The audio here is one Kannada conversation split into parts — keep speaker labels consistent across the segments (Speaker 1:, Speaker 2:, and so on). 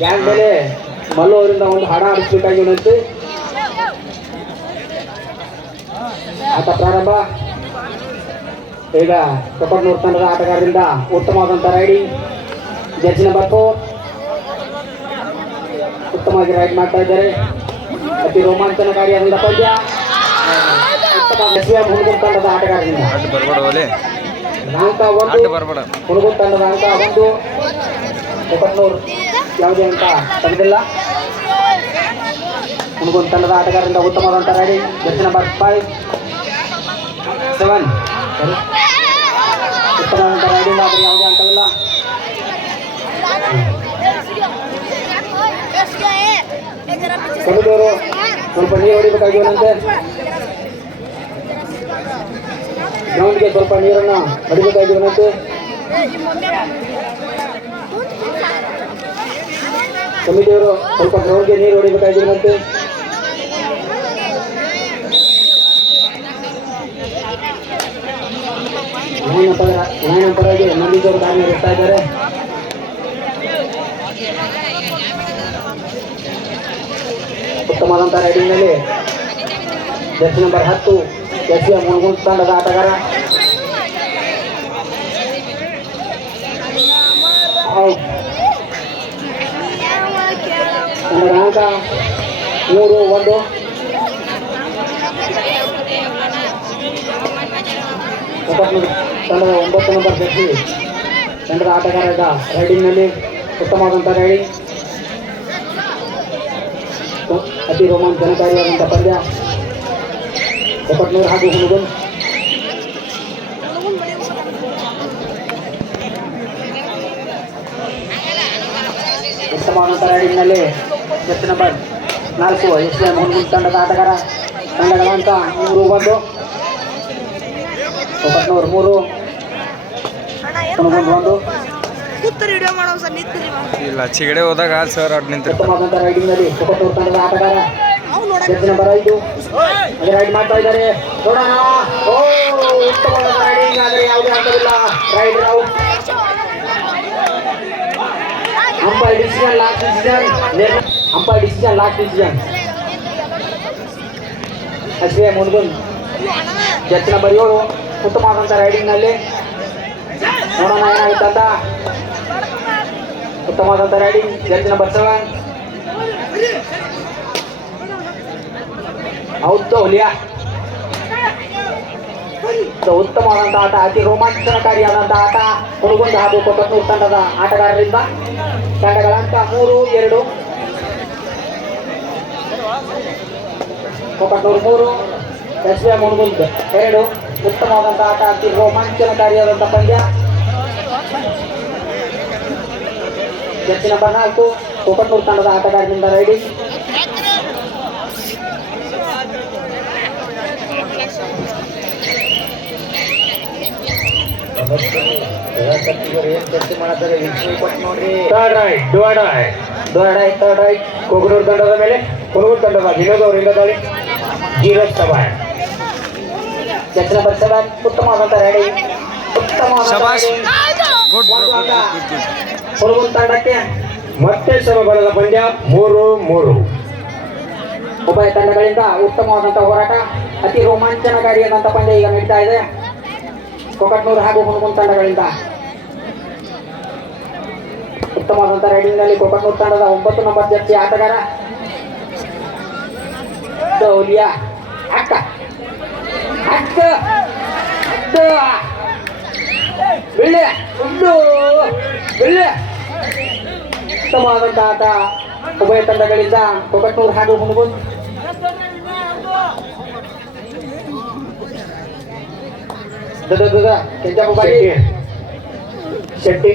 Speaker 1: ಗ್ಯಾಂಗ್ ಮೇಲೆ ಮಲ್ಲು ಅವರಿಂದ ಒಂದು ಹಣ ಆಡಿಸ್ಬೇಕಾಗಿ ವಿನಂತಿ ಆಟ ಪ್ರಾರಂಭ. ಈಗ ಕೊಪ್ಪನೂರು ತಂಡದ ಆಟಗಾರರಿಂದ ಉತ್ತಮವಾದಂಥ ರೈಡಿಂಗ್ ಜಡ್ಜ್ ನಂಬರ್ ಫೋರ್ ಉತ್ತಮವಾಗಿ ರೈಡ್ ಮಾಡ್ತಾ ಇದ್ದಾರೆ. ಅತಿ ರೋಮಾಂಚನಕಾರಿಯಾದಂಥ ಪಂದ್ಯ. ಉತ್ತಮ ಎಸ್ವಿಎಂ ಹುಡುಗರು ತಂಡದ ಆಟಗಾರರಿಂದ.
Speaker 2: ಬರ್ಬೇಡ
Speaker 1: ತಂಡದ ಅಂಕ ಒಂದು. ಕೊಪ್ಪಟ್ನೂರು ಯಾವುದೇ ಅಂಕ ತೆಗೆದಿಲ್ಲ ಹುಡುಗರು ತಂಡದ ಆಟಗಾರರಿಂದ ಉತ್ತಮವಾದಂಥ raiding jersey number five seven ಉತ್ತಮವಾದಂಥ ರೈಡಿಂಗ್ ಆದರೆ ಯಾವುದೇ ಅಂಕವಿಲ್ಲ ಸಮಿತಿಯವರು ಸ್ವಲ್ಪ ನೀರು ಹೊಡಿಬೇಕಾಗಿರುವಂತೆ ಗ್ರೌಂಡ್ಗೆ ಸ್ವಲ್ಪ ನೀರನ್ನು ಹೊಡಿಬೇಕಾಗಿರುವಂತೆ ಸಮಿತಿಯವರು ಸ್ವಲ್ಪ ಗ್ರೌಂಡ್ಗೆ ನೀರು ಹೊಡಿಬೇಕಾಗಿರುವಂತೆ ಲೈನ್ ಪರ ಲೈನ್ ಪರವಾಗಿ ನಂದಿದವರು ದಾರಿ ನಡೆಸ್ತಾ ಇದ್ದಾರೆ. ಉತ್ತಮವಾದಂಥ ರೈಡಿಂಗ್ನಲ್ಲಿ. ಜರ್ಸಿ ನಂಬರ್ ಹತ್ತು ಎಸ್ ಎ ಮುಳುಗುಂಟ್ ತಂಡದ ಆಟಗಾರ ಔಟ್. ಅಂಕ ಮೂರು, ಒಂದು. ತಂಡದ ಒಂಬತ್ತು ನಂಬರ್ ಜರ್ಸಿ. ತಂಡದ ಆಟಗಾರರ ರೈಡಿಂಗ್ನಲ್ಲಿ ಉತ್ತಮವಾದಂಥ ರೈಡಿಂಗ್ ಅತಿ ರೋಮಾಂಚನಕಾರಿಯಾದಂಥ ಪಂದ್ಯ. ಎಪ್ಪತ್ಮೂರು ಹಾಗೂ ಹುಡುಗನ್ ಉತ್ತಮವಾದಂಥ ರೈಡಿಂಗ್ನಲ್ಲಿ ಎಸ್ ನಂಬರ್ ನಾಲ್ಕು. ಎಸ್ ಎಂ ತಂಡದ ಆಟಗಾರ ತಂಡಗಳ ಅಂತ ಮೂರು ಒಂದು ಒಂಬತ್ನೂರು ಮೂರು. ಒಂದು.
Speaker 3: ವಿಡಿಯೋ ಮಾಡೋ ಸರ್ ನಿಂತಿರಿ
Speaker 2: ಇಲ್ಲ ಚಿಗಡೆ ಹೋದಾಗ ಸರ್ ನಿಂತಿರ್ತಾರೆ.
Speaker 1: ರೈಡಿಂಗ್ನಲ್ಲಿ ಒಂಬತ್ತೂರು ಆಟಗಾರ. ನಂಬರ್ ಐದು. ರೈಡ್ ಮಾಡ್ತಾ ಇದ್ದಾರೆ. ನೋಡೋಣ. ಓ ಉತ್ತಮವಾದ ರೈಡಿಂಗ್ ಆದರೆ ಯಾವುದೇ ಅರ್ಥವಿಲ್ಲ raid out umpire decision last decision umpire decision last decision ಅಶ್ವೇ ಮುನ್ಗುನ್ ಜರ್ಸಿ ನಂಬರ್ ಏಳು ಉತ್ತಮವಾದಂಥ ರೈಡಿಂಗ್ನಲ್ಲಿ ನೋಡೋಣ ಏನಾಗುತ್ತೆ ಅಂತ ಉತ್ತಮವಾದಂಥ ರೈಡಿಂಗ್ ಜರ್ಸಿ ನಂಬರ್ ಸೆವೆನ್ ಹೌದು ಹುಲಿಯಾ ಉತ್ತಮವಾದಂಥ ಆಟ ಅತಿ ರೋಮಾಂಚನಕಾರಿಯಾದಂಥ ಆಟ ಹುಡುಗೊಂದು ಹಾಗೂ ಕೊಟ್ಟೂರು ತಂಡದ ಆಟಗಾರರಿಂದ ತಂಡಗಳಂತ ಮೂರು ಎರಡು ಕೊಪ್ಪಟ್ಟೂರು ಮೂರು ಎಸ್ ಎಂ ಹುಡುಗುಂದ್ ಎರಡು ಉತ್ತಮವಾದಂಥ ಆಟ ಅತಿ ರೋಮಾಂಚನಕಾರಿಯಾದಂಥ ಪಂದ್ಯ ಜರ್ಸಿ ನಂಬರ್ ನಾಲ್ಕು ಕೊಪ್ಪಟ್ಟೂರು ತಂಡದ ಆಟಗಾರರಿಂದ ರೈಡಿಂಗ್
Speaker 4: ಥರ್ಡ್ ರೈಟ್ ಡಿವೈಡ್ ಐ
Speaker 1: ದೊಡ್ಡ ಥರ್ಡ್ ರೈಟ್
Speaker 4: ಕೊಗನೂರು ತಂಡದ ಮೇಲೆ ಕುರುಗು ತಂಡದ ವಿನೋದ್ ಅವರಿಂದ ದಾಳಿ. ಜೀರೋ
Speaker 1: ಸಭಾ ನಂಬರ್ ಉತ್ತಮವಾದಂತಹ ಉತ್ತಮವಾದಂಥ
Speaker 2: ಶಬಾಷ್
Speaker 1: ಉತ್ತಮವಾದ ತಂಡಕ್ಕೆ
Speaker 4: ಮತ್ತೆ ಸಮಬಲದ ಪಂದ್ಯ ಮೂರು ಮೂರು.
Speaker 1: ಉಭಯ ತಂಡಗಳಿಂದ ಉತ್ತಮವಾದಂಥ ಹೋರಾಟ ಅತಿ ರೋಮಾಂಚನಕಾರಿಯಾದಂಥ ಪಂದ್ಯ ಈಗ ನಡೀತಾ ಇದೆ. ಕೊಕಟ್ನೂರು ಹಾಗೂ ಹುಣಗುನ್ ತಂಡಗಳಿಂದ. ಉತ್ತಮವಾದಂಥ ರೈಡಿಂಗ್ನಲ್ಲಿ ಕೊಕಟ್ನೂರು ತಂಡದ ಒಂಬತ್ತು ನಂಬರ್ ಜರ್ಸಿ ಆಟಗಾರ ದೌಲಿಯಾ ಅಕ್ಕ ಅಕ್ಕ ಅಕ್ಕ ಬೆಳ್ಳೆ ಉಂಡು ಬೆಳ್ಳೆ ಉತ್ತಮವಾದಂಥ ಆಟ ಉಭಯ ತಂಡಗಳಿಂದ ಕೊಕಟ್ನೂರು ಹಾಗೂ ಹುಣಗುನ್ ದದ ದದ ಕೆಂಚಪ್ಪ ಬಾಯಿ
Speaker 4: ಶೆಟ್ಟಿ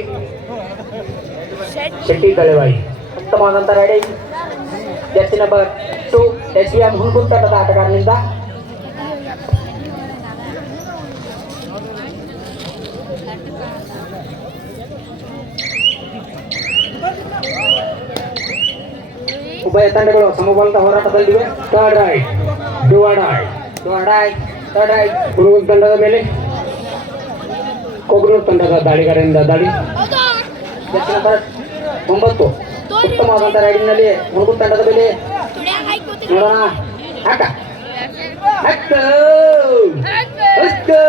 Speaker 4: ಶೆಟ್ಟಿ ತಲೆವಾಯಿ
Speaker 1: ಉತ್ತಮವಾದಂಥ raiding jersey number two S M ತಂಡದ ಆಟಗಾರನಿಂದ ಉಭಯ ತಂಡಗಳು ಸಮಬಲದ ಹೋರಾಟದಲ್ಲಿವೆ
Speaker 4: ಥರ್ಡ್ ರೈಟ್ ಡಿವೈಡ್ ಐ
Speaker 1: ಥರ್ಡ್ ರೈಟ್ ಥರ್ಡ್ ರೈಟ್
Speaker 4: ಕುರುಗು ತಂಡದ ಮೇಲೆ ಕೊಗ್ರೂಲ್ ತಂಡದ ದಾಳಿಗಾರರಿಂದ ದಾಳಿ
Speaker 1: ಒಂಬತ್ತು ಉತ್ತಮವಾದಂಥ ರೈಡಿನಲ್ಲಿ ಹುಡುಗು ತಂಡದ ಬೆಲೆ ನೋಡೋಣ ಹಾಕ ಹತ್ತು ಹತ್ತು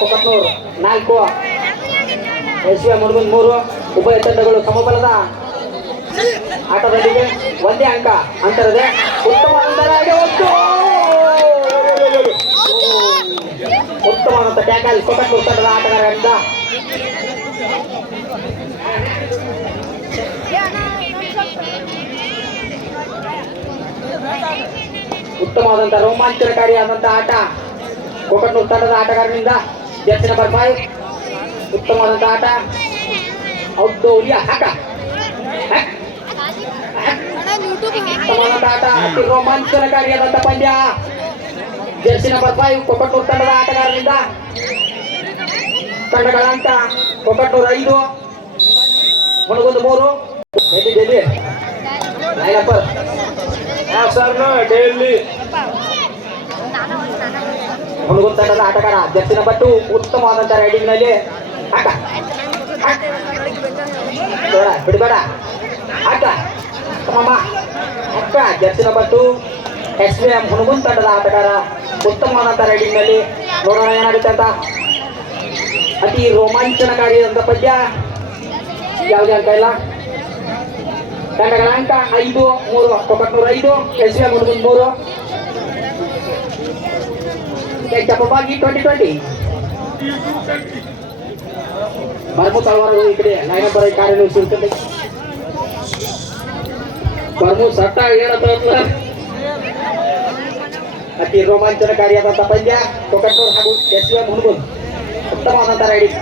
Speaker 1: ಕೊಪ್ಪತ್ನೂರು ನಾಲ್ಕು ಎಸ್ ವಿ ಮುರುಗನ್ ಮೂರು ಉಭಯ ತಂಡಗಳು ಸಮಬಲದ ಆಟದಲ್ಲಿಗೆ ಒಂದೇ ಅಂಕ ಅಂತರದೆ ಉತ್ತಮ ಅಂತರ ಇದೆ, ಒತ್ತು! ಉತ್ತಮವಾದಂಥ ಟ್ಯಾಕಲ್ ಕೊಪ್ಪತ್ನೂರು ತಂಡದ ಆಟಗಾರರಿಂದ ಉತ್ತಮವಾದಂಥ ರೋಮಾಂಚನಕಾರಿಯಾದಂಥ ಆಟ ಕೊಕಟ್ನೂರು ತಂಡದ ಆಟಗಾರನಿಂದ ಜರ್ಸಿ ನಂಬರ್ ಫೈವ್ ಉತ್ತಮವಾದಂಥ ಆಟ ಔದ್ಯೋಲಿಯ ಹಾಕ ಹ್ಯಾಕ್. ಉತ್ತಮವಾದಂಥ ಆಟ ಅತಿ ರೋಮಾಂಚನಕಾರಿಯಾದಂಥ ಪಂದ್ಯ. ಜರ್ಸಿ ನಂಬರ್ ಫೈವ್ ಕೊಪ್ಪಟ್ಟೂರು ತಂಡದ ಆಟಗಾರರಿಂದ. ತಂಡಗಳಂತ ಕೊಪ್ಪಟ್ಟೂರು ಐದು ಮುನಗೊಂದು ಮೂರು. ಡೆಲ್ಲಿ ಡೆಲ್ಲಿ. ಲೈನಪ್ಪರ್
Speaker 4: ಸರ್ನ ಡೈಲಿ
Speaker 1: ಹುಡುಗನ ತಂಡದ ಆಟಗಾರ ಜರ್ಸಿ ನಂಬರ್ ಟು ಉತ್ತಮವಾದಂಥ ರೈಡಿಂಗ್ನಲ್ಲಿ ಆಟ. ಬಿಡಬೇಡ ಹಾಕ ತಮ್ಮಮ್ಮ ಹಾಕ ಜರ್ಸಿನ ಬಟ್ಟು ಎಸ್ ವಿ ಎಂ ಹುಣಗುನ್ ತಂಡದ ಆಟಗಾರ ಉತ್ತಮವಾದಂಥ ರೈಡಿಂಗ್ನಲ್ಲಿ ನೋಡೋಣ ಏನಾಗುತ್ತೆ ಅಂತ. ಅತಿ ರೋಮಾಂಚನಕಾರಿಯಾದಂಥ ಪದ್ಯ. ಯಾವುದೇ ಅಂತ ಇಲ್ಲ. ತಂಡಗಳ ಅಂಕ ಐದು, ಮೂರು ತೊಂಬತ್ನೂರ ಐದು, ಎಸ್ ವಿ ಎಂ ಹುಣಗುನ್ ಮೂರು. ಚಪ್ಪಬಾಗಿ ಟ್ವೆಂಟಿ ಟ್ವೆಂಟಿ ಮರ್ಮು ತಳವಾರಗಳು ಈ ಕಡೆ ಲೈನ್ ಕಾರ್ಯನಿರ್ವಹಿಸಿರುತ್ತದೆ ಬರ್ಮು ಸಟ್ಟ ಹೇಳತ್ತ ಅತಿ ರೋಮಾಂಚನಕಾರಿಯಾದಂಥ ಪಂದ್ಯ ಕೊಕಟ್ನೂರು ಹಾಗೂ ಎಸ್ ಎಂ ಹುಣಗುನ್ ಉತ್ತಮವಾದಂಥ ರೈಡಿಂಗ್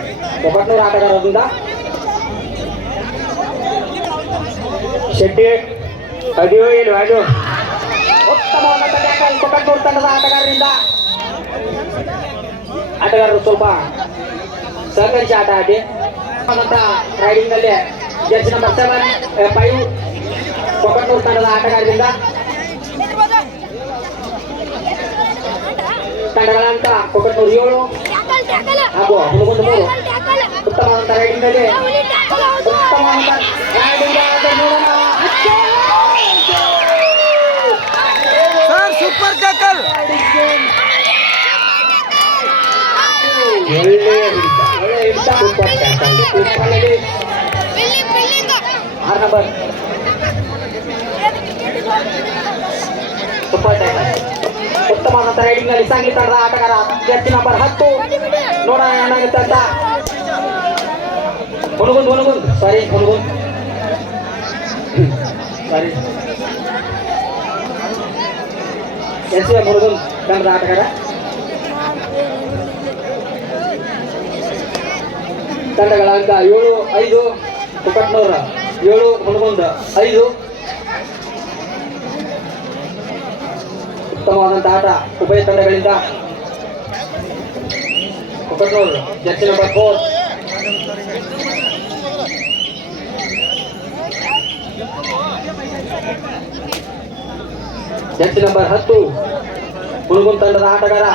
Speaker 1: ಕೊಕಟ್ನೂರು ಆಟಗಾರರಿಂದ
Speaker 4: ಶೆಟ್ಟಿ ಅದಿಯೋ ಏನು ಅದು
Speaker 1: ಉತ್ತಮವಾದಂಥ ಟ್ಯಾಕಲ್ ಕೊಕಟ್ನೂರು ತಂಡದ ಆಟಗಾರರಿಂದ ಆಟಗಾರರು ಸ್ವಲ್ಪ ಸಹಕರಿಸಿ ಆಟ ಆಡಿ ಆದಂಥ ರೈಡಿಂಗ್ನಲ್ಲಿ jersey number seven five Kokatnur ತಂಡದ ಆಟಗಾರರಿಂದ ತಂಡಗಳ ಅಂಕ ಕೊಕಟ್ನೂರು ಏಳು ಹಾಗೂ ಹುಡುಗೊಂದು ಮೂರು ಉತ್ತಮವಾದಂಥ ರೈಡಿಂಗ್ನಲ್ಲಿ ಉತ್ತಮವಾದಂಥ ರೈಡಿಂಗ್ ಆಟ ನೋಡೋಣ
Speaker 2: ಸರ್ ಸೂಪರ್ ಟ್ಯಾಕಲ್
Speaker 4: ಒಳ್ಳೆಯ ಹಿಡಿತ
Speaker 1: ಒಳ್ಳೆ ಹಿಡಿತ ಸೂಪರ್ ಟ್ಯಾಕಲ್. ಸೂಪರ್ನಲ್ಲಿ ಆರು ನಂಬರ್ ಸೂಪರ್ ಟ್ಯಾಕಲ್. ಉತ್ತಮವಾದಂಥ ರೈಡಿಂಗ್ನಲ್ಲಿ ಸಂಗೀತ ತಂಡದ ಆಟಗಾರ ಜರ್ಸಿ ನಂಬರ್ ಹತ್ತು. ನೋಡೋಣ ಏನಾಗುತ್ತೆ ಅಂತ ಹುಣಗುಂದ್ ಹುಣಗುಂದ್ ಸಾರಿ ಹುಣಗುಂದ್ ಸಾರಿ. ಎಸ್ ಎ ಹುಣಗುಂದ್ ತಂಡದ ಆಟಗಾರ. ತಂಡಗಳ ಅಂಕ ಏಳು, ಐದು ಕುಕಟ್ನೂರ ಏಳು ಹುಣಗುಂದ ಐದು. ಉತ್ತಮವಾದಂಥ ಆಟ ಉಭಯ ತಂಡಗಳಿಂದ. Jersey number four jersey number ಹತ್ತು. ಹುಣಗುನ್ ತಂಡದ ಆಟಗಾರ.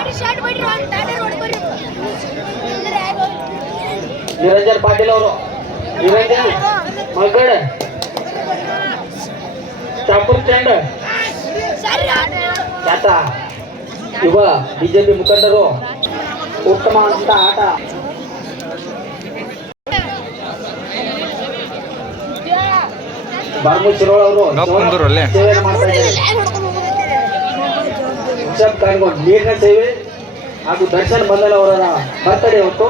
Speaker 1: ನಿರಂಜನ್ ಪಾಟೀಲ್ ಅವರು. ನಿರಂಜನ್ ಮಗಡ್ ಚಾಪುರ್ ಚಂಡ್ ಯಾತ ಯುವ ಬಿಜೆಪಿ ಮುಖಂಡರು. ಉತ್ತಮವಾದಂಥ ಆಟ. ಶಿರೋಳ್ ಅವರು. ಸೇವೆ ಮಾಡ್ತಾ ಇದ್ದಾರೆ. ನೀರಿನ ಸೇವೆ ಹಾಗೂ ದರ್ಶನ್ ಬಂದಲ್ ಅವರ ಬರ್ತಡೇ ಹೊತ್ತು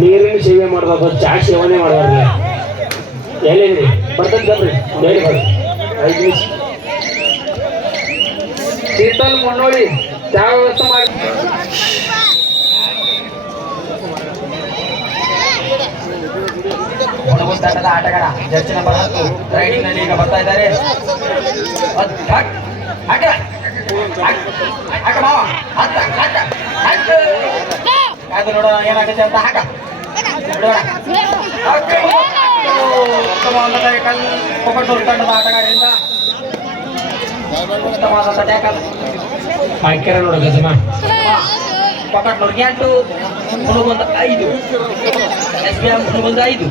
Speaker 4: ನೀರಿನ ಸೇವೆ ಮಾಡಬೇಕು ಚಾ ಸೇವನೆ ಮಾಡಿ ಎಲ್ಲಿ
Speaker 1: ಬರ್ತದೆ ಬರ್ರಿ
Speaker 4: ಬೇರೆ ಬರ್ರಿ
Speaker 1: ಐದು ನಿಮಿಷ. ಶೀತಲ್ ಮುನ್ನೋಳಿ ಚಾ ವ್ಯವಸ್ಥೆ ಮಾಡಿ. ಆಟಗಾರ ಜರ್ಸಿ ನಂಬರ್ ಹತ್ತು ರೈಡಿಂಗ್ನಲ್ಲಿ ಈಗ ಬರ್ತಾ ಇದ್ದಾರೆ. ಅದ್ ಅಂತ ಉತ್ತಮವಾದಂಥ ಟ್ಯಾಕಲ್
Speaker 4: ಹಾಕ್ಯಾರ ನೋಡ ಗಜಮ
Speaker 1: ಕೊಕ್ಕಟ್ನೂರಿಗೆ ಎಂಟು ಹುಡುಗೊಂದು ಐದು ಎಸ್ ಬಿ ಎಂ ಹುಡುಗೊಂದು ಐದು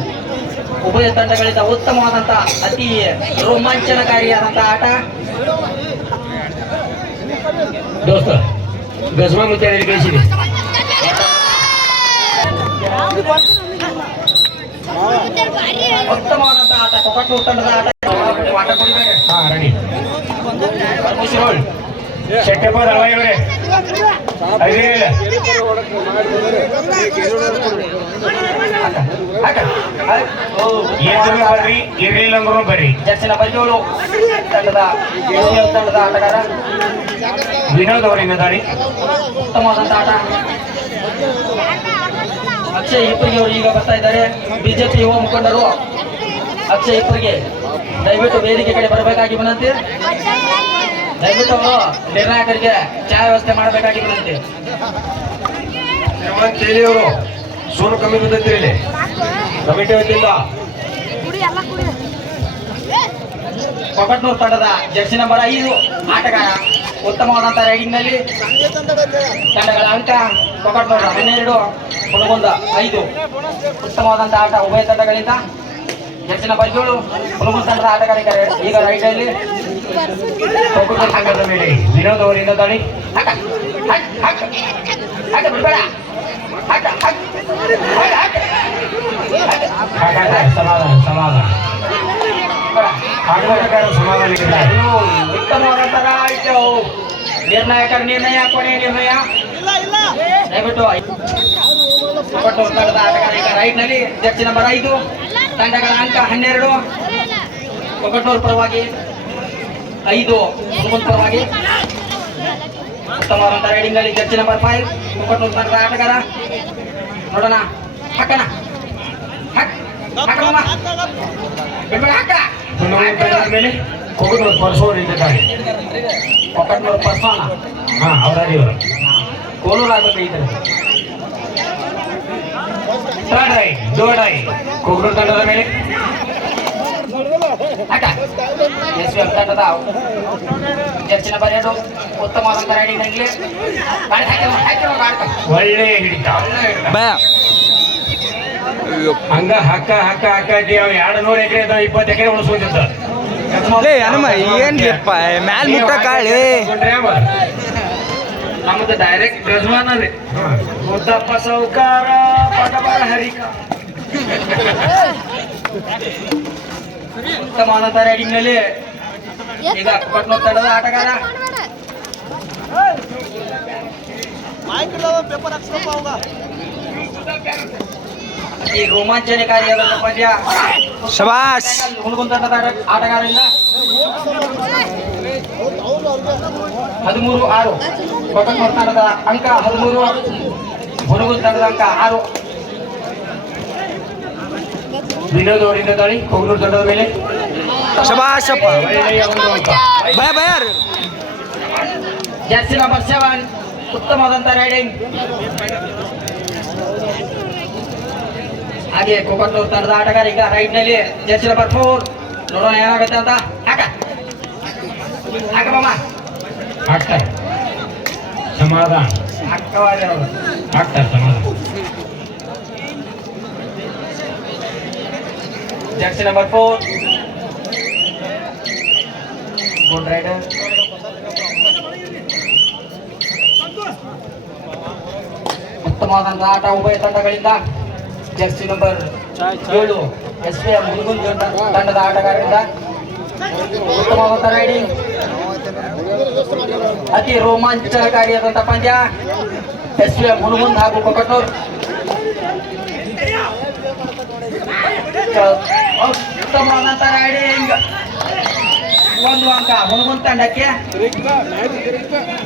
Speaker 1: ಉಭಯ ತಂಡಗಳಿಂದ ಉತ್ತಮವಾದಂಥ ಅತಿ ರೋಮಾಂಚನಕಾರಿಯಾದಂಥ ಆಟ
Speaker 4: ದೋಸ್ತ ಗಜಮ ಮುಂಚೆ ಕಳಿಸಿದೆ
Speaker 1: ಉತ್ತಮವಾದಂಥ ಆಟ ಕೊಕ್ಕಟ್ನೂರು ತಂಡದ ಆಟ ಆಟ ಕೊಡಿದ್ದಾರೆ
Speaker 4: ಹಾ ರೆಡಿ
Speaker 1: ಮುಗಿಸಿರೋಳ್
Speaker 4: ಶೆಟ್ಟಪ್ಪ
Speaker 1: ಓ
Speaker 4: ಎದ್ರು ಬರ್ರಿ ಇರ್ಲಿಲ್ಲ ಅಂದ್ರೂ ಬರ್ರಿ
Speaker 1: ಜರ್ಸಿನ ಬೈಜೋಳು ತಂಡದ ತಂಡದ ಆಟಗಾರ
Speaker 4: ವಿನೋದ್ ಅವರಿಂದ ದಾಳಿ
Speaker 1: ಉತ್ತಮವಾದಂತ ಆಟ ಅಕ್ಷಯ್ ಇಪ್ಪರಿಗೆ ಅವರು ಈಗ ಬರ್ತಾ ಇದ್ದಾರೆ ಬಿಜೆಪಿ ಯುವ ಮುಖಂಡರು ಅಕ್ಷಯ್ ಇಪ್ಪರಿಗೆ ದಯವಿಟ್ಟು ವೇದಿಕೆ ಕಡೆ ಬರಬೇಕಾಗಿ ವಿನಂತಿ ದಯವಿಟ್ಟು ಅವರು ನಿರ್ಣಾಯಕರಿಗೆ ಚಾ ವ್ಯವಸ್ಥೆ ಮಾಡಬೇಕಾಗಿ ಕೇಳಿ
Speaker 4: ಅವರು? ಸೋನು ಕಮ್ಮಿ ಬಂದೈತಿ ಹೇಳಿ. ಕಮಿಟಿ ವತಿಯಿಂದ.
Speaker 3: ಕುಡಿ ಎಲ್ಲ ಕುಡಿ.
Speaker 1: ಕೊಕಟ್ನೂರು ತಂಡದ ಜರ್ಸಿ ನಂಬರ್ ಐದು ಆಟಗಾರ ಉತ್ತಮವಾದಂಥ ರೈಡಿಂಗ್ನಲ್ಲಿ ತಂಡಗಳ ಅಂಕ ಕೊಕಟ್ನೂರು ಹನ್ನೆರಡು ಹುಣಗುಂದ ಐದು. ಉತ್ತಮವಾದಂಥ ಆಟ ಉಭಯ ತಂಡಗಳಿಂದ. ಜರ್ಸಿ ನಂಬರ್ ಏಳು ಹುಣಗುಂದ ತಂಡದ ಆಟಗಾರಿಕೆ ಈಗ ರೈಡ್
Speaker 4: ಕೊಕ್ಕೂರು ಸಂಘದ ಮೇಲೆ ವಿನೋದ್ ಅವರಿಂದ ದಾಳಿ ಸಮಾಧಾನ ಸಮಾಧಾನ. ಆಟಗಾರ ಸಮಾಧಾನ
Speaker 1: ನಿರ್ಣಯ ಕೊನೆ ನಿರ್ಣಯ ದಯವಿಟ್ಟು ಕೊಟ್ಟು ತಂಡದ ಆಟಗಾರ ಈಗ ರೈಟ್ನಲ್ಲಿ ಜರ್ಸಿ ನಂಬರ್ ಐದು ತಂಡಗಳ ಅಂಕ ಹನ್ನೆರಡು ಕೊಕಟೂರು ಪರವಾಗಿ ಐದು ಹುಡುಗನ್ ಪರವಾಗಿ ಉತ್ತಮವಾದಂಥ ರೈಡಿಂಗ್ನಲ್ಲಿ ಜರ್ಜಿ ನಂಬರ್ ಫೈವ್ ತಂಡದ ಆಟಗಾರ. ನೋಡೋಣ ಹಾಕಣ.
Speaker 4: ಮೇಲೆ ಕೊಕ್ಕೂರು ಪರಸೋರಿಂದ ದಾಳಿ
Speaker 1: ಕೊಕಟ್ನೂರು ಪರ್ಸೋಣ.
Speaker 4: ಹಾ ಅವರಾದಿ ಇವರು.
Speaker 1: ಕೋಲೂರು ಆಗ್ಬೇಕು ಈ ಕಡೆ.
Speaker 4: ಜೋಡಾಯಿ ದೋಡಾಯಿ ತಂಡದ ಮೇಲೆ.
Speaker 1: ಹಾಕ ಎಸ್ ಎಂ ತಂಡದ ಜರ್ಸಿ ನಂಬರ್ ಎರಡು ಉತ್ತಮವಾದಂಥ ರೈಡಿಂಗ್ನಲ್ಲಿ ಗಾಡಿ ಹಾಕಿ ಹಾಕಿ ಗಾಡ್ಕ
Speaker 4: ಒಳ್ಳೆ ಹಿಡಿತ.
Speaker 2: ಭಯ.
Speaker 4: ಹಂಗ ಹಕ್ಕ ಹಕ್ಕ ಹಕ್ಕ ಐತಿ ಅವ್ ಎರಡು ನೂರು ಎಕರೆ ಅದಾವ ಇಪ್ಪತ್ತು ಎಕರೆ ಉಳಿಸ್ಕೊಂತಿದ್ದ
Speaker 2: ಲೇ ಹನುಮ ಏನ್ಲಿಪ್ಪ ಮ್ಯಾಲ್ ಮುಟ್ಟ ಕಾಳಿ.
Speaker 1: ನಮ್ದು ಡೈರೆಕ್ಟ್ ಗಜಮಾನ ರೀ ಮುದ್ದಪ್ಪ ಸೌಕಾರ ಪಟಬರ ಹರಿಕ. ಉತ್ತಮವಾದಂಥ ರೈಡಿಂಗ್ನಲ್ಲಿ ಈಗ ಪಟ್ನೋ ತಂಡದ ಆಟಗಾರ. ಈ ರೋಮಾಂಚನಕಾರಿಯಾದ ಪಂದ್ಯ.
Speaker 2: ಶಬಾಷ್!
Speaker 1: ಹುಣಗುಂದ ತಂಡದ ಆಟ- ಆಟಗಾರರಿಂದ. ಹದಿಮೂರು ಆರು. ಕೊಟ್ಟನೂರು ತಂಡದ ಅಂಕ ಹದಿಮೂರು. ಹುಣಗುಂದ ತಂಡದ ಅಂಕ ಆರು.
Speaker 4: ವಿನೋದ್ ಅವರಿಂದ ದಾಳಿ ಕೊಗ್ನೂರು ತಂಡದ ಮೇಲೆ
Speaker 2: ಶಬಾಷಪ್ಪ
Speaker 4: ಒಳ್ಳೆಯ ಒಂದು ಅಂಕ
Speaker 2: ಭಯ ಭಯ
Speaker 1: ಜರ್ಸಿ ನಂಬರ್ ಸೆವೆನ್ ಉತ್ತಮವಾದಂಥ ರೈಡಿಂಗ್ ಹಾಗೆ ಕೊಕ್ಕಟ್ಟೂರು ತಂಡದ ಆಟಗಾರ ಈಗ ರೈಟ್ನಲ್ಲಿ ಜರ್ಸಿ ನಂಬರ್ ಫೋರ್ ನೋಡೋಣ ಏನಾಗುತ್ತೆ ಅಂತ ಹಾಕ ಹಾಕ ಮಾಮ
Speaker 4: ಹಾಕ್ತಾರೆ ಸಮಾಧಾನ
Speaker 1: ಹಾಕವಾದ
Speaker 4: ಹಾಕ್ತಾರೆ ಸಮಾಧಾನ
Speaker 1: jersey number four good raider ಉತ್ತಮವಾದಂಥ ಆಟ ಉಭಯ ತಂಡಗಳಿಂದ ಜರ್ಸಿ ನಂಬರ್ ಏಳು ಎಸ್ ಪಿ ಎಂ ಹುಡುಗನ್ ತಂಡದ ಆಟಗಾರರಿಂದ ಉತ್ತಮವಾದಂಥ ರೈಡಿಂಗ್ ಅತಿ ರೋಮಾಂಚನಕಾರಿಯಾದಂಥ ಪಂದ್ಯ ಎಸ್ ಪಿ ಎಂ ಹುಡುಗನ್ ಹಾಗೂ ಕೊಕಟೂರ್ ಉತ್ತಮವಾದಂಥ ರೈಡಿಂಗ್ ಒಂದು ಅಂಕ ಹುಡುಗನ್ ತಂಡಕ್ಕೆ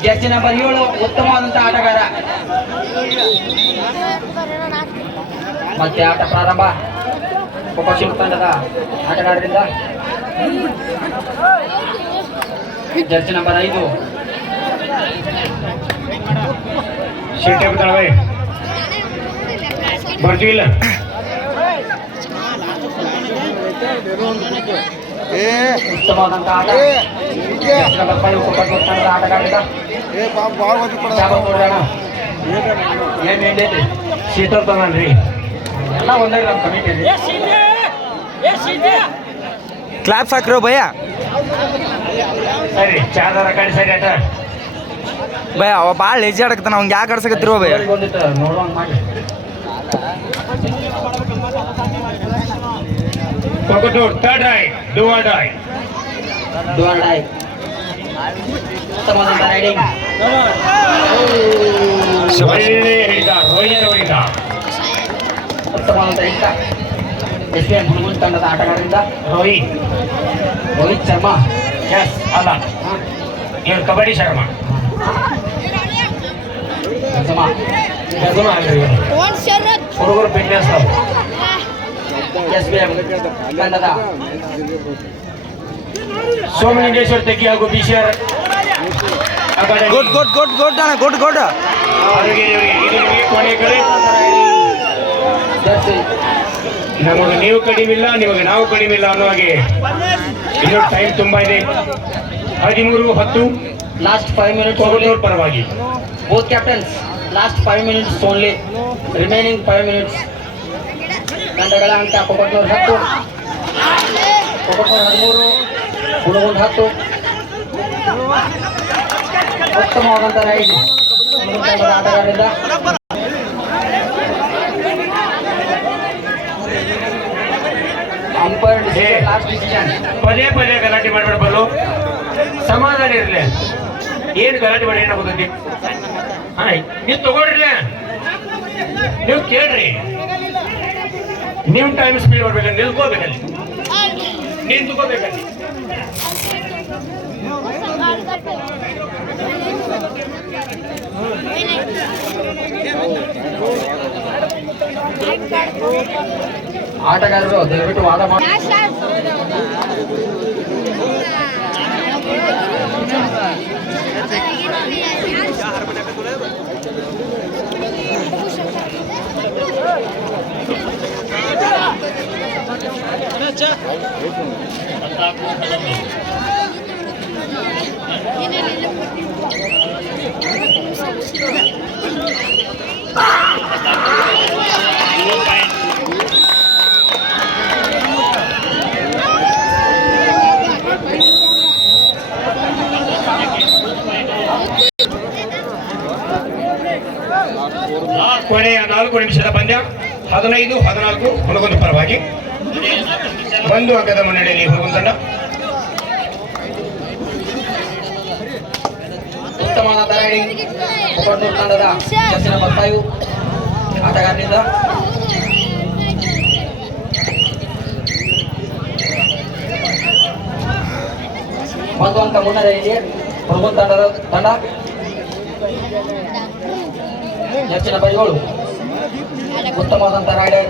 Speaker 1: ಜರ್ಸಿ ನಂಬರ್ ಏಳು ಉತ್ತಮವಾದಂಥ ಆಟಗಾರ ಮತ್ತೆ ಆಟ ಪ್ರಾರಂಭ ಕೊಪ್ಪಶಿವ ತಂಡದ ಆಟಗಾರರಿಂದ ಜರ್ಸಿ ನಂಬರ್ ಐದು
Speaker 4: ಬರ್ತೀವಿಲ್ಲ
Speaker 1: ಉತ್ತಮವಾದಂತಹ ಆಟ ಜರ್ಸಿ ನಂಬರ್ ಫೈವ್ ಕೊಪ್ಪಳ ತಂಡದ ಆಟಗಾರರಿಂದ ಚಾಬಲ್ ನೋಡೋಣ ಏನ್ ಹೇಳೈತಿ ಶೀತಲ್ ತಗೊಂಡ್ರಿ ಎಲ್ಲ ಒಂದೇ ನಮ್ಮ ಕಮಿಟಿ
Speaker 2: ಕ್ಲಾಪ್ಸ್ ಹಾಕ್ರೋ ಭಯ?
Speaker 4: ಸರಿ ಕಡೆ ಸರಿ ಅಟ
Speaker 2: ಭಯ ಅವ ಭಾಳ ಲೇಜಿ ಆಡಕತ್ತಾನ ಅವ್ನ್ ಯಾಕೆ ಆಡ್ಸಕತ್ತಿರೋ ಭಯ?
Speaker 1: ನೋಡೋಣ ಮಾಡಿ.
Speaker 4: Kokatur third raid do or die
Speaker 1: ಡುವಾಂಡಾಯ್ ಉತ್ತಮವಾದಂತಹ ರೈಡಿಂಗ್
Speaker 4: ಒಳ್ಳೆ ಹಿಡಿದ ರೋಹಿತ್ ಅವರಿಂದ
Speaker 1: ಉತ್ತಮವಾದಂತಹ ಹಿಡಿತ ಎಸ್ ಬಿ ಐ ಮುಳುಗುಲ್ ತಂಡದ ಆಟಗಾರರಿಂದ
Speaker 4: ರೋಹಿತ್
Speaker 1: ರೋಹಿತ್ ಶರ್ಮಾ
Speaker 4: ಎಸ್ ಅಲ್ಲ ಇವ್ರು ಕಬಡ್ಡಿ ಶರ್ಮಾ
Speaker 1: ಶರ್ಮಾ
Speaker 4: ಜಗುನು ಅಲ್ರಿ ಇವ್ರು.
Speaker 3: ಒಂದ್ ಶರತ್
Speaker 4: ಹುಡುಗರು ಫಿಟ್ನೆಸ್
Speaker 1: ಎಸ್ ಬಿ ತಂಡದ
Speaker 4: ಸೋಮಲಿಂಗೇಶ್ವರ ಹಾಗೂ BCR
Speaker 2: good good good good ಅಣ್ಣ ಗುಡ್ ಗುಡ್.
Speaker 4: ನಿಮಗೆ ನೀವು ಕಡಿಮೆ ಇಲ್ಲ ನಿಮಗೆ ನಾವು ಕಡಿಮೆ ಇಲ್ಲ ಅನ್ನೋ ಹಾಗೆ ಇನ್ನೂ ಟೈಮ್ ತುಂಬಾ ಇದೆ. ಹದಿಮೂರು ಹತ್ತು.
Speaker 1: ಲಾಸ್ಟ್ ಫೈವ್ ಮಿನಿಟ್ಸ್
Speaker 4: ಕೊಗಟೂರ್ ಪರವಾಗಿ.
Speaker 1: Both captains last five minutes only remaining five minutes ತಂಡಗಳ ಅಂತ ಕೊಕಟ್ನೂರು ಹತ್ತು. ಕೊಕಟ್ನೂರು ಹದಿಮೂರು ಹುಣಗುಂಡ್ ಹತ್ತು. ಉತ್ತಮವಾದಂಥ ರೈಡ್. ಆಟಗಾರರಿಂದ ಅಂಪೈರ್ ಲಾಸ್ಟ್ ಡಿಸಿಷನ್.
Speaker 4: ಪದೇ ಪದೇ ಗಲಾಟೆ ಮಾಡಬೇಡ ಬಲ್ಲು ಸಮಾಧಾನ ಇರಲಿ. ಏನು ಗಲಾಟೆ ಮಾಡಿ ಏನಾಗೋದಕ್ಕೆ ನೀವು ತಗೊಳ್ರಿ ನೀವು ಕೇಳ್ರಿ. ನೀವು ಟೈಮ್ ಸ್ಪೀಡ್ ಮಾಡ್ಬೇಕಂದ್ರೆ ನಿಲ್ಕೋಬೇಕಲ್ಲಿ ನಿಂತ್ಕೋಬೇಕಲ್ಲಿ
Speaker 1: ಆಟಗಾರರು ದಯವಿಟ್ಟು ವಾದ ಮಾಡಿ
Speaker 4: ಕೊನೆಯ ನಾಲ್ಕು ನಿಮಿಷದ ಪಂದ್ಯ ಹದಿನೈದು ಹದಿನಾಲ್ಕು ಒಳಗೊಂದು ಪರವಾಗಿ. ಒಂದು ಅಂಕದ ಮುನ್ನಡೆಯಲ್ಲಿ ಹುಡುಗನ ತಂಡ
Speaker 1: ಉತ್ತಮವಾದ ರೈಡಿಂಗ್ ಕೊಕಟ್ನೂರು ತಂಡದ ಜರ್ಸಿ ಬತ್ತಾಯು ಆಟಗಾರನಿಂದ ಒಂದು ಅಂಕ ಮುನ್ನಡೆಯಲ್ಲಿ ಹುಡುಗನ್ ತಂಡದ ತಂಡ. ಹೆಚ್ಚಿನ ನಂಬರ್ ಏಳು ಉತ್ತಮವಾದಂಥ ರೈಡರ್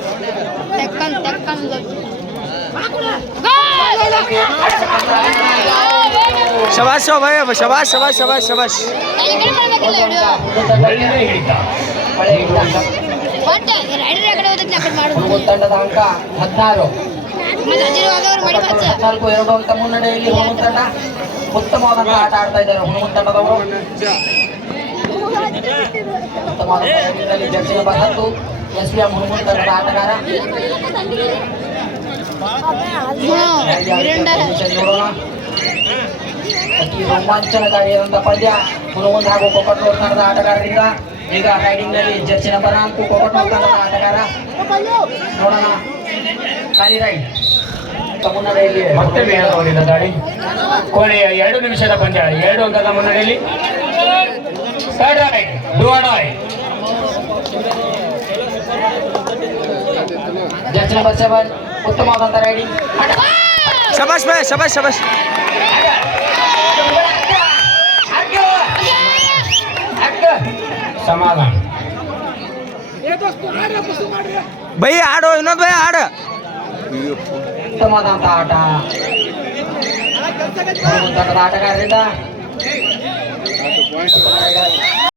Speaker 2: ಶಬಾಷ್ ಭಯ ಶಬಾಷ್ ಶಬಾಷ್ ಶಬಾಷ್ ಶಬಾಷ್.
Speaker 1: ತಂಡದ ಅಂಕ ಹದಿನಾರು. ಎರಡು ಅಂಕ ಮುನ್ನಡೆಯಲ್ಲಿ ತಂಡ. ಉತ್ತಮವಾದಂತಹ ಆಟ ಆಡ್ತಾ ಇದ್ದಾರೆ ತಂಡದವರು. ಉತ್ತಮವಾದ ಎಸ್ ಬಿ ಹುಡುಗನ್ ತಂಡದ ಆಟಗಾರ. ನೋಡೋಣ. ಅತಿ ರೋಮಾಂಚನಕಾರಿಯಾದಂಥ ಪಂದ್ಯ. ಹುಡುಗನ್ ಹಾಗೂ ಕೊಕ್ಕಟ್ನೂರು ತಂಡದ ಆಟಗಾರರಿಂದ ಈಗ ರೈಡಿಂಗ್ನಲ್ಲಿ ಜರ್ಸಿ ನಂಬರ್ ನಾಲ್ಕು ಕೊಕ್ಕಟ್ನೂರು ತಂಡದ ಆಟಗಾರ. ನೋಡೋಣ. ಖಾಲಿ ರೈಡ್.
Speaker 4: ಮತ್ತೆ ಮೇಲವರಿಂದ ದಾಳಿ ಕೊನೆಯ ಎರಡು ನಿಮಿಷದ ಪಂದ್ಯ. ಎರಡು ಅಂಕದ ಮುನ್ನಡೆಯಲ್ಲಿ. Third right, do or die.
Speaker 1: Judge number seven ಉತ್ತಮವಾದಂತ raiding
Speaker 2: ಶಬಾಷ್ ಬೇ ಶಬಾಷ್ ಶಬಾಷ್
Speaker 4: ಸಮಾಧಾನ
Speaker 2: ಬೈ ಆಡು ಇನ್ನೊಂದು ಬೈ ಆಡು
Speaker 1: ಉತ್ತಮವಾದಂತ ಆಟ ಭಗವಂತನದ ಆಟಗಾರರಿಂದ ಉತ್ತಮ ರೈಡರ್.